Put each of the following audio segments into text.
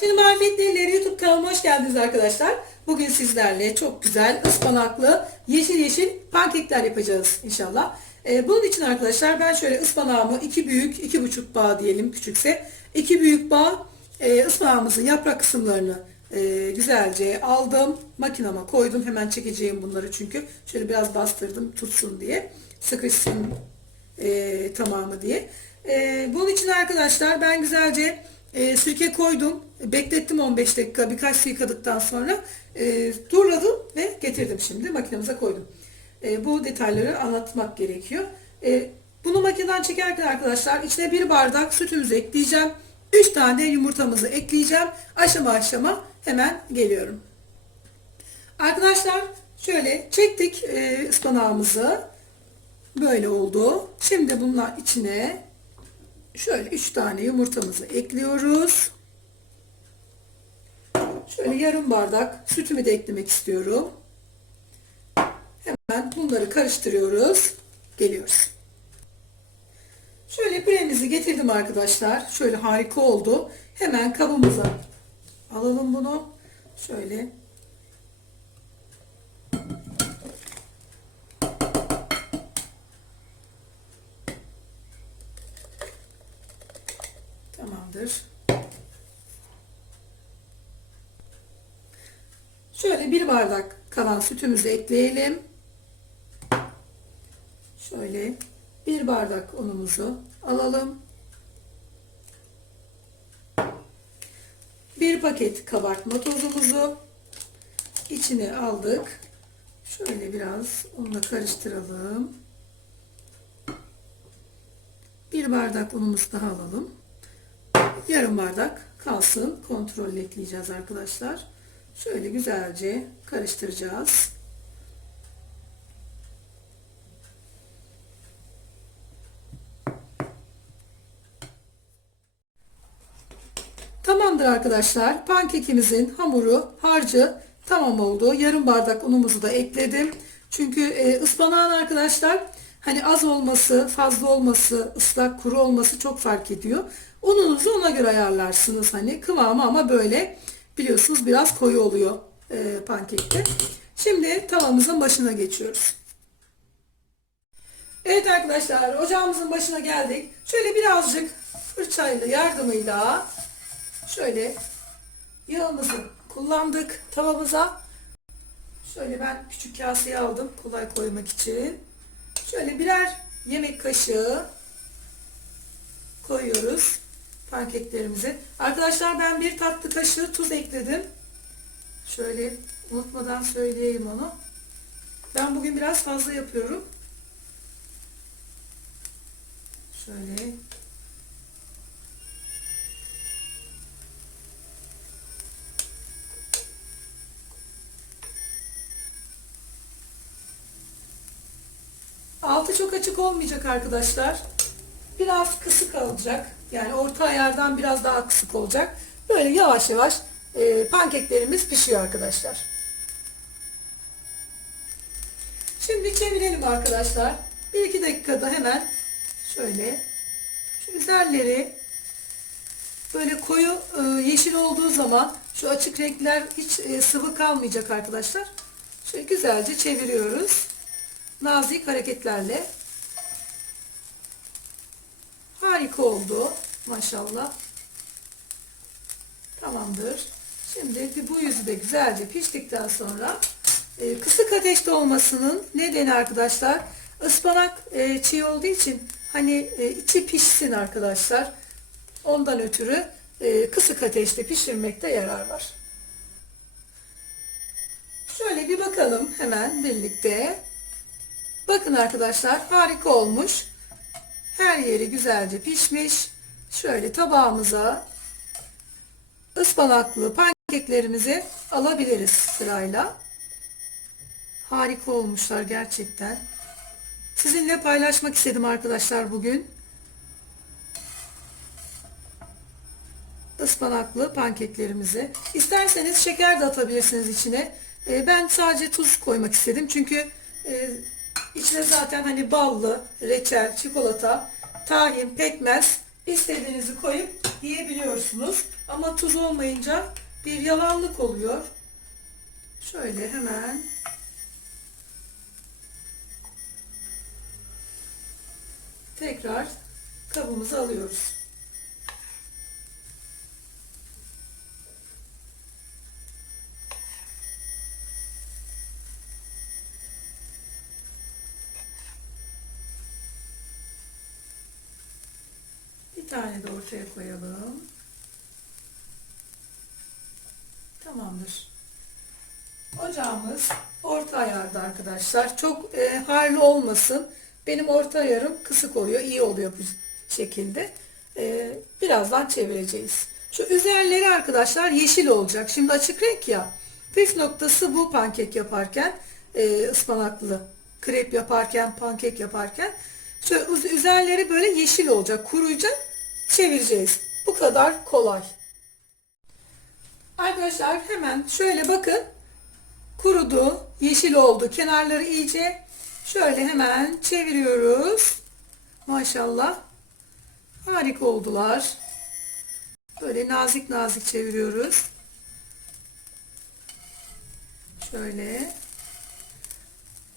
Şimdi Elleri YouTube kanalıma hoş geldiniz arkadaşlar. Bugün sizlerle çok güzel ıspanaklı yeşil yeşil pankekler yapacağız inşallah. Ee, bunun için arkadaşlar ben şöyle ıspanağımı iki büyük, iki buçuk bağ diyelim küçükse. iki büyük bağ e, ıspanağımızın yaprak kısımlarını e, güzelce aldım. Makinama koydum. Hemen çekeceğim bunları çünkü. Şöyle biraz bastırdım tutsun diye. Sıkışsın e, tamamı diye. E, bunun için arkadaşlar ben güzelce e, sirke koydum. Beklettim 15 dakika birkaç su yıkadıktan sonra e, durladım ve getirdim şimdi makinemize koydum. E, bu detayları anlatmak gerekiyor. E, bunu makineden çekerken arkadaşlar içine bir bardak sütümüzü ekleyeceğim. 3 tane yumurtamızı ekleyeceğim. Aşama aşama hemen geliyorum. Arkadaşlar şöyle çektik e, ıspanağımızı. Böyle oldu. Şimdi bunlar içine şöyle 3 tane yumurtamızı ekliyoruz. Şöyle yarım bardak sütümü de eklemek istiyorum. Hemen bunları karıştırıyoruz. Geliyoruz. Şöyle püremizi getirdim arkadaşlar. Şöyle harika oldu. Hemen kabımıza alalım bunu. Şöyle Tamamdır. Şöyle bir bardak kalan sütümüzü ekleyelim. Şöyle bir bardak unumuzu alalım. Bir paket kabartma tozumuzu içine aldık. Şöyle biraz unla karıştıralım. Bir bardak unumuzu daha alalım. Yarım bardak kalsın. Kontrol ekleyeceğiz arkadaşlar. Şöyle güzelce karıştıracağız. Tamamdır arkadaşlar. Pankekimizin hamuru, harcı tamam oldu. Yarım bardak unumuzu da ekledim. Çünkü e, ıspanağın arkadaşlar hani az olması, fazla olması, ıslak, kuru olması çok fark ediyor. Ununuzu ona göre ayarlarsınız. Hani kıvamı ama böyle biliyorsunuz biraz koyu oluyor e, pankekte. Şimdi tavamızın başına geçiyoruz. Evet arkadaşlar ocağımızın başına geldik. Şöyle birazcık fırçayla yardımıyla şöyle yağımızı kullandık tavamıza. Şöyle ben küçük kaseye aldım kolay koymak için. Şöyle birer yemek kaşığı koyuyoruz pankeklerimizi. Arkadaşlar ben bir tatlı kaşığı tuz ekledim. Şöyle unutmadan söyleyeyim onu. Ben bugün biraz fazla yapıyorum. Şöyle Altı çok açık olmayacak arkadaşlar. Biraz kısık olacak. Yani orta ayardan biraz daha kısık olacak. Böyle yavaş yavaş e, pankeklerimiz pişiyor arkadaşlar. Şimdi çevirelim arkadaşlar. 1-2 dakikada hemen şöyle şu üzerleri böyle koyu e, yeşil olduğu zaman şu açık renkler hiç e, sıvı kalmayacak arkadaşlar. Şöyle güzelce çeviriyoruz. Nazik hareketlerle. Harika oldu. Maşallah. Tamamdır. Şimdi bu yüzü de güzelce piştikten sonra e, kısık ateşte olmasının nedeni arkadaşlar ıspanak e, çiğ olduğu için hani e, içi pişsin arkadaşlar. Ondan ötürü e, kısık ateşte pişirmekte yarar var. Şöyle bir bakalım hemen birlikte. Bakın arkadaşlar harika olmuş. Her yeri güzelce pişmiş. Şöyle tabağımıza ıspanaklı pankeklerimizi alabiliriz sırayla. Harika olmuşlar gerçekten. Sizinle paylaşmak istedim arkadaşlar bugün. Ispanaklı pankeklerimizi. İsterseniz şeker de atabilirsiniz içine. Ee, Ben sadece tuz koymak istedim. Çünkü e, içine zaten hani ballı, reçel, çikolata, tahin, pekmez istediğinizi koyup yiyebiliyorsunuz. Ama tuz olmayınca bir yalanlık oluyor. Şöyle hemen tekrar kabımıza alıyoruz. Tane de ortaya koyalım. Tamamdır. Ocağımız orta ayarda arkadaşlar. Çok e, harlı olmasın. Benim orta ayarım kısık oluyor. iyi oluyor bu şekilde. E, birazdan çevireceğiz. Şu üzerleri arkadaşlar yeşil olacak. Şimdi açık renk ya. Püf noktası bu pankek yaparken e, ıspanaklı krep yaparken pankek yaparken şöyle üzerleri böyle yeşil olacak. Kuruyacak. Çevireceğiz. Bu kadar kolay. Arkadaşlar hemen şöyle bakın. Kurudu, yeşil oldu. Kenarları iyice şöyle hemen çeviriyoruz. Maşallah. Harika oldular. Böyle nazik nazik çeviriyoruz. Şöyle.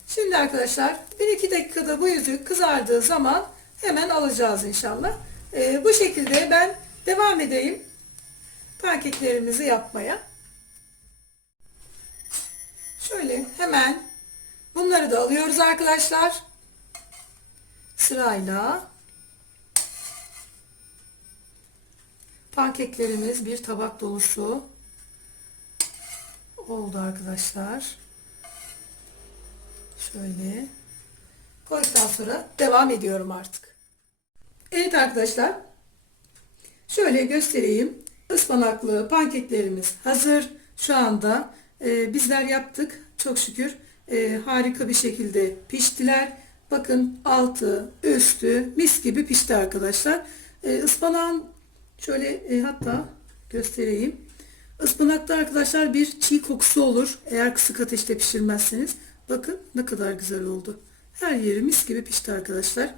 Şimdi arkadaşlar 1-2 dakikada bu yüzük kızardığı zaman hemen alacağız inşallah. Ee, bu şekilde ben devam edeyim pankeklerimizi yapmaya. Şöyle hemen bunları da alıyoruz arkadaşlar. Sırayla pankeklerimiz bir tabak dolusu oldu arkadaşlar. Şöyle koyduktan sonra devam ediyorum artık. Evet arkadaşlar şöyle göstereyim. Ispanaklı pankeklerimiz hazır. Şu anda e, bizler yaptık. Çok şükür e, harika bir şekilde piştiler. Bakın altı, üstü mis gibi pişti arkadaşlar. E, ıspanağın şöyle e, hatta göstereyim. Ispanakta arkadaşlar bir çiğ kokusu olur. Eğer kısık ateşte pişirmezseniz. Bakın ne kadar güzel oldu. Her yeri mis gibi pişti arkadaşlar.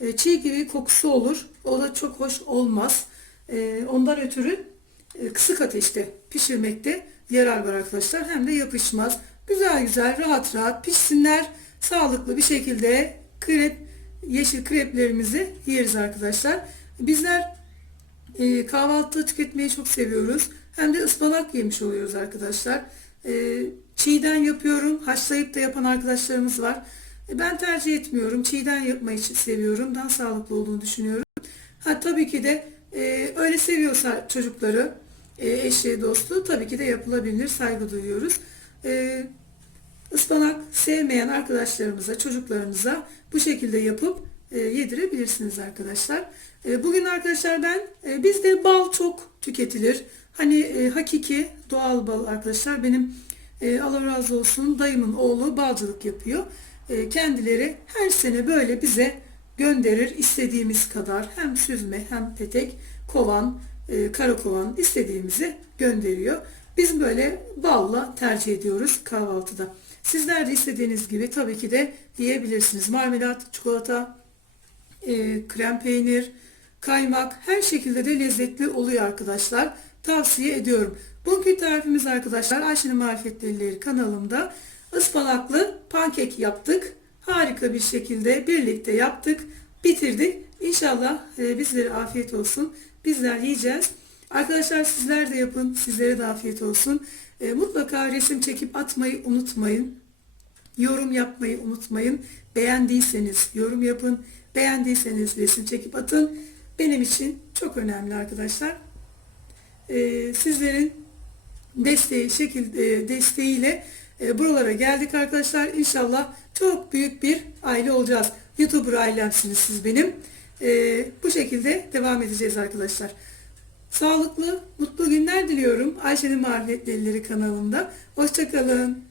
E, çiğ gibi kokusu olur. O da çok hoş olmaz. E, ondan ötürü e, kısık ateşte pişirmekte yarar var arkadaşlar. Hem de yapışmaz. Güzel güzel rahat rahat pişsinler. Sağlıklı bir şekilde krep, yeşil kreplerimizi yeriz arkadaşlar. Bizler e, kahvaltıda tüketmeyi çok seviyoruz. Hem de ıspanak yemiş oluyoruz arkadaşlar. Çiğden yapıyorum. Haşlayıp da yapan arkadaşlarımız var. E, ben tercih etmiyorum. Çiğden yapmayı seviyorum. Daha sağlıklı olduğunu düşünüyorum. Ha tabii ki de e, öyle seviyorsa çocukları, e, eşi, dostu tabii ki de yapılabilir. Saygı duyuyoruz. E, ıspanak sevmeyen arkadaşlarımıza, çocuklarımıza bu şekilde yapıp e, yedirebilirsiniz arkadaşlar. E, bugün arkadaşlar ben e, bizde bal çok tüketilir. Hani e, hakiki doğal bal arkadaşlar. Benim e, Allah razı olsun dayımın oğlu balcılık yapıyor. E, kendileri her sene böyle bize gönderir istediğimiz kadar hem süzme hem petek kovan e, kara kovan istediğimizi gönderiyor. Biz böyle balla tercih ediyoruz kahvaltıda. Sizler de istediğiniz gibi tabii ki de yiyebilirsiniz. Marmelat, çikolata, e, krem peynir, kaymak her şekilde de lezzetli oluyor arkadaşlar. Tavsiye ediyorum. Bugünkü tarifimiz arkadaşlar Ayşe'nin Marifetlerileri kanalımda ıspanaklı pankek yaptık. Harika bir şekilde birlikte yaptık. Bitirdik. İnşallah e, bizlere afiyet olsun. Bizler yiyeceğiz. Arkadaşlar sizler de yapın. Sizlere de afiyet olsun. E, mutlaka resim çekip atmayı unutmayın. Yorum yapmayı unutmayın. Beğendiyseniz yorum yapın. Beğendiyseniz resim çekip atın. Benim için çok önemli arkadaşlar. Ee, sizlerin desteği şekilde desteğiyle e, buralara geldik arkadaşlar. İnşallah çok büyük bir aile olacağız. YouTuber ailemsiniz siz benim. Ee, bu şekilde devam edeceğiz arkadaşlar. Sağlıklı, mutlu günler diliyorum. Ayşe'nin Marifetleri kanalında. Hoşçakalın.